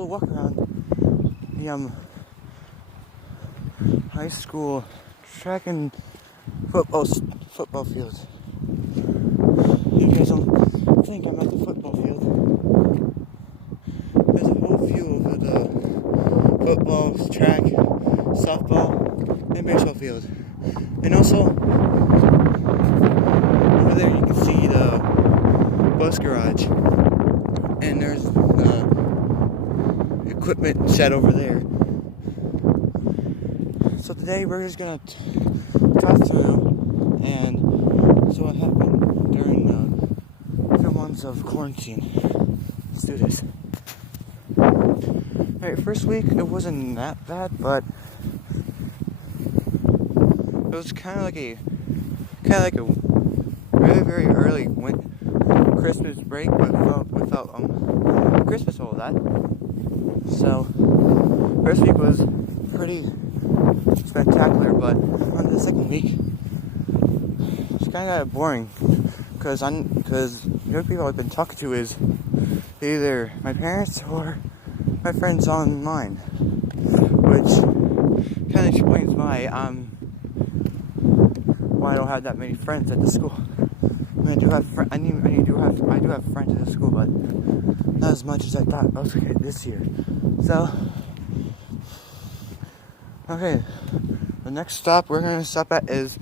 little walk around the high school track and football field. You guys don't think I'm at the football field. There's a whole view of the football, track, softball, and baseball field. And also, over there you can see the bus garage. And there's equipment shed over there. So today we're just gonna talk through and so what happened during the 2 months of quarantine. Let's do this. Alright, first week it wasn't that bad, but it was kind of like a very, very early Christmas break, but without Christmas all that. So first week was pretty spectacular, but on the second week it's kind of boring because the only people I've been talking to is either my parents or my friends online, which kind of explains why I don't have that many friends at the school. I mean, I do have friends at the school, but not as much as I thought I was gonna get this year. So, okay, the next stop we're gonna stop at is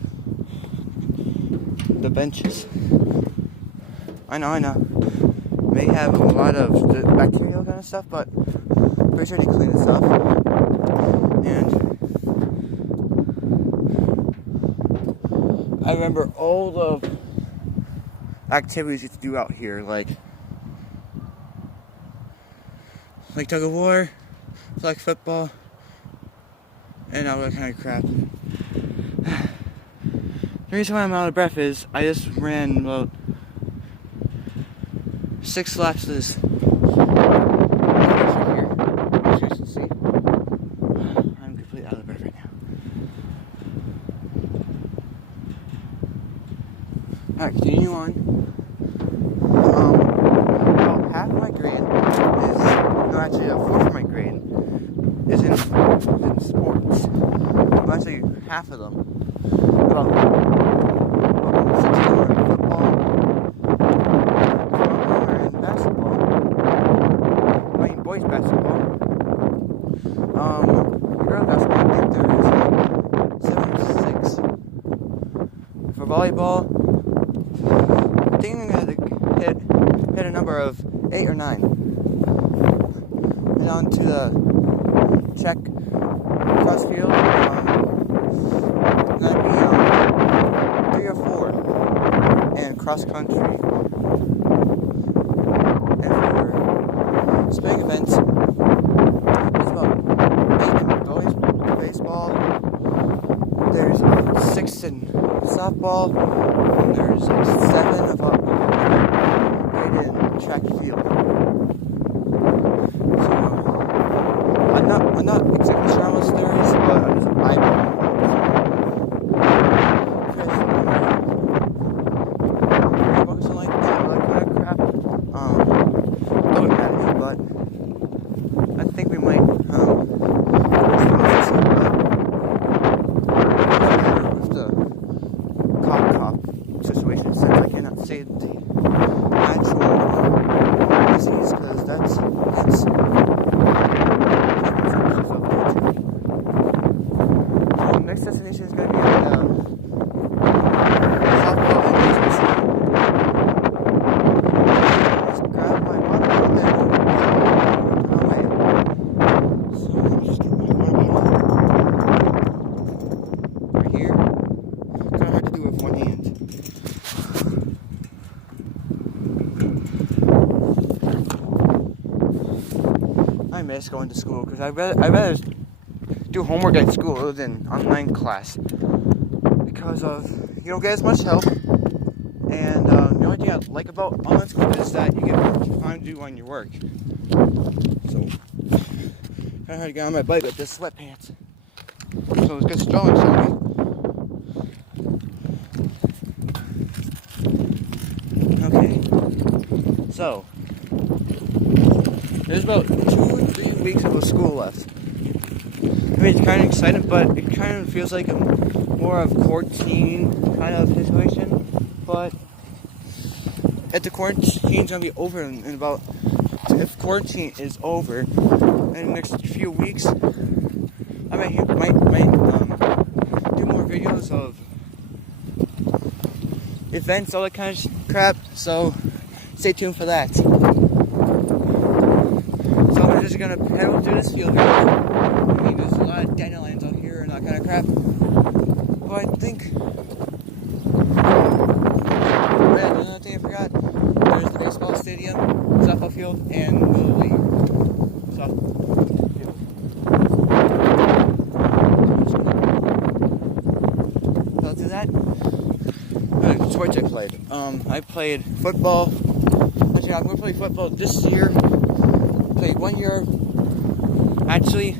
the benches. I know. May have a lot of the bacterial kind of stuff, but pretty sure they clean this up. And I remember all the activities you have to do out here, like tug of war, flag football, and all that kind of crap. The reason why I'm out of breath is I just ran about 6 laps of this. Here, as you can see, I'm completely out of breath right now. Alright, continue on. About half of my grade actually a fourth of my grade is in sports. Well, actually, half of them. About 6 of them are in football, 12 of them are in basketball. I mean, boys basketball. Girls basketball, I think there is 7 or 6. For volleyball, I think I'm going to hit a number of 8 or 9. And on to the check cross field, that'd be 3 or 4, and cross country. And for spring events, there's about 8 in boys baseball, there's 6 in softball, and there's 7 of 8 in track field. I'm not exactly sure how much there is, but I something like that, like kind of crap. Don't at me, but I think we might with the cop situation, since I cannot say the actual disease, because that's next destination is going to be softball and baseball. Just grab my water bottle and run away. So let me just get my water bottle right here. Kind of hard to do with one hand. I miss going to school because I rather do homework at school than online class because you don't get as much help, and the only thing I like about online school is that you get more time to do on your work. So kind of hard to get on my bike with this sweatpants. So let's get strolling, shall we? Okay, so there's about 2 or 3 weeks of school left. I mean, it's kind of exciting, but it kind of feels like a more of quarantine kind of situation. But if the quarantine's gonna be over in about, if quarantine is over in the next few weeks, I might do more videos of events, all that kind of crap. So stay tuned for that. So we're just gonna head over to this field right now. I mean, there's a lot of dandelions out here and that kind of crap. But I think, another thing I forgot, there's the baseball stadium, softball field, and the league softball field. So I'll do that. Sports I played. I played football. Actually, I'm going to play football this year. Played 1 year. Actually,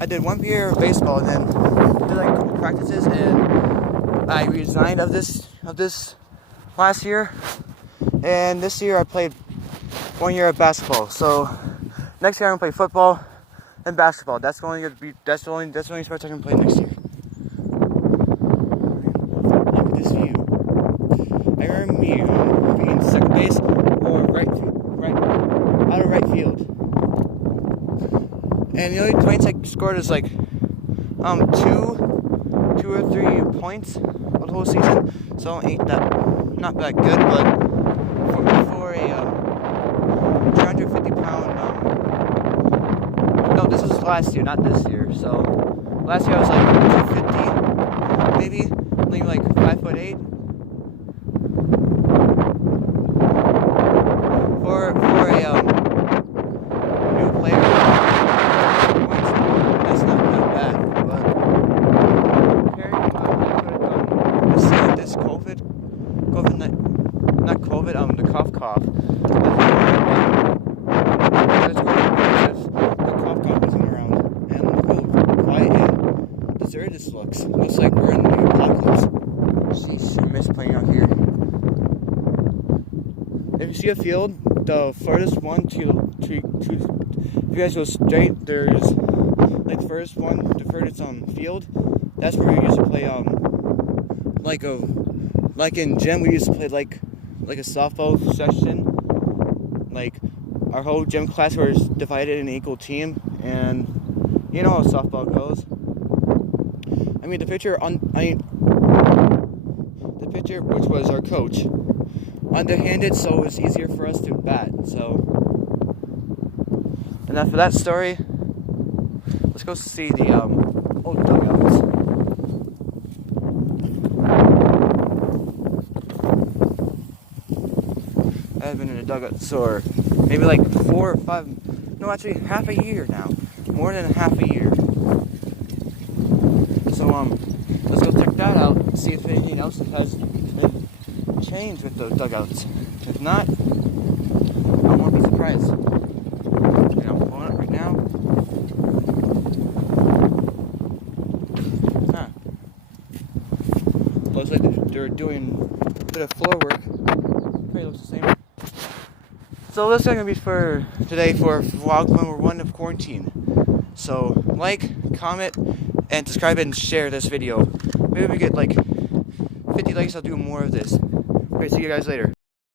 I did 1 year of baseball and then did like a couple practices, and I resigned of this last year. And this year I played 1 year of basketball. So next year I'm gonna play football and basketball. That's the only sports I can play next year. Look at this view. I remember me being second base or out of right field. And the only points I scored is like 2 or 3 points of the whole season. So ain't that not that good, but for a 350-pound. No, this was last year, not this year. So last year I was like 250, maybe, maybe like 5'8". For a new player, that's not that bad. But comparing what I could have done this year, this the cough. The cough wasn't around, and look how quiet and deserted this looks. Looks like we're in the apocalypse. Sheesh, I miss playing out here. If you see a field, the furthest one to if you guys go straight, there's like the furthest field. That's where we used to play like in gym we used to play like a softball section. Like our whole gym class was divided in an equal team, and you know how softball goes. I mean the pitcher, which was our coach, underhanded, so it was easier for us to bat. So enough for that story. Let's go see the old dugouts. I've been in a dugout for maybe like 4 or 5, no, actually half a year now. More than half a year. So let's go check that out and see if anything else has been changed with those dugouts. If not, I won't be surprised. And I'm pulling it right now. Looks like they're doing a bit of floor work. Pretty looks the same. So this is going to be for today for vlog number 1 of quarantine. So like, comment, and subscribe and share this video. Maybe we get like 50 likes, I'll do more of this. Okay, see you guys later.